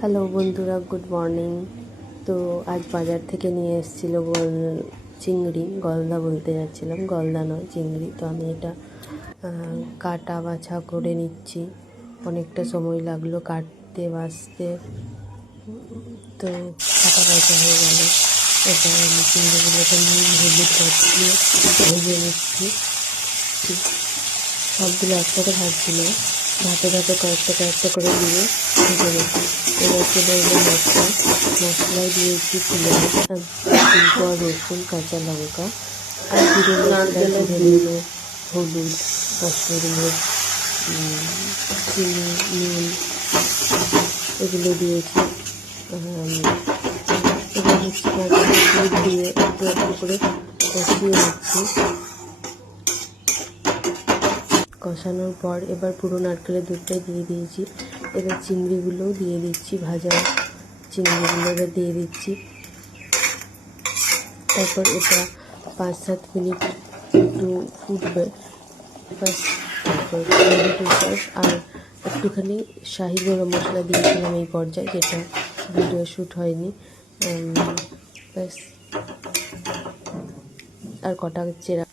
Hello বন্ধুরা, good morning. তো আজ বাজার থেকে নিয়ে এসেছিলো চিংড়ি, গলদা বলতে যাচ্ছিলাম, গলদা নয় চিংড়ি। তো আমি এটা কাটা বাছা করে নিচ্ছি। অনেকটা সময় লাগলো কাটতে বাছতে, তো কাটা বাছা হয়ে গেল। এবার আমি চিংড়িগুলোকে নুন হলুদ দিয়ে ভেজে নিচ্ছি। সবগুলো একসাথে ভাজছি না, ধাপে ধাপে কয়েকটা করে দিয়ে ভেজে নিচ্ছি। এবার চলে এলো মশলায় দিয়েছি পেঁয়াজ, আর রসুন, কাঁচা লঙ্কা আর জিরে মশলা, জিরে, হলুদ, কসুরি মেথি, চিনি, নুন এগুলো দিয়েছি। এবার দুধ দিয়ে একটু করে কষিয়ে নিচ্ছি। কষানোর পর এবার পুরো নারকেলের দুধটা দিয়ে দিয়েছি। এবার চিংড়িগুলোও দিয়ে দিচ্ছি, ভাজা চিংড়িগুলো এবার দিয়ে দিচ্ছি। তারপর এটা 5-7 মিনিট একটু ফুটবে। তারপর আর একটুখানি শাহি গরম মশলা দিয়েছিলাম এই পর্যায়ে, যেটা ভিডিও শ্যুট হয়নি। ব্যাস, আর কটা চেরা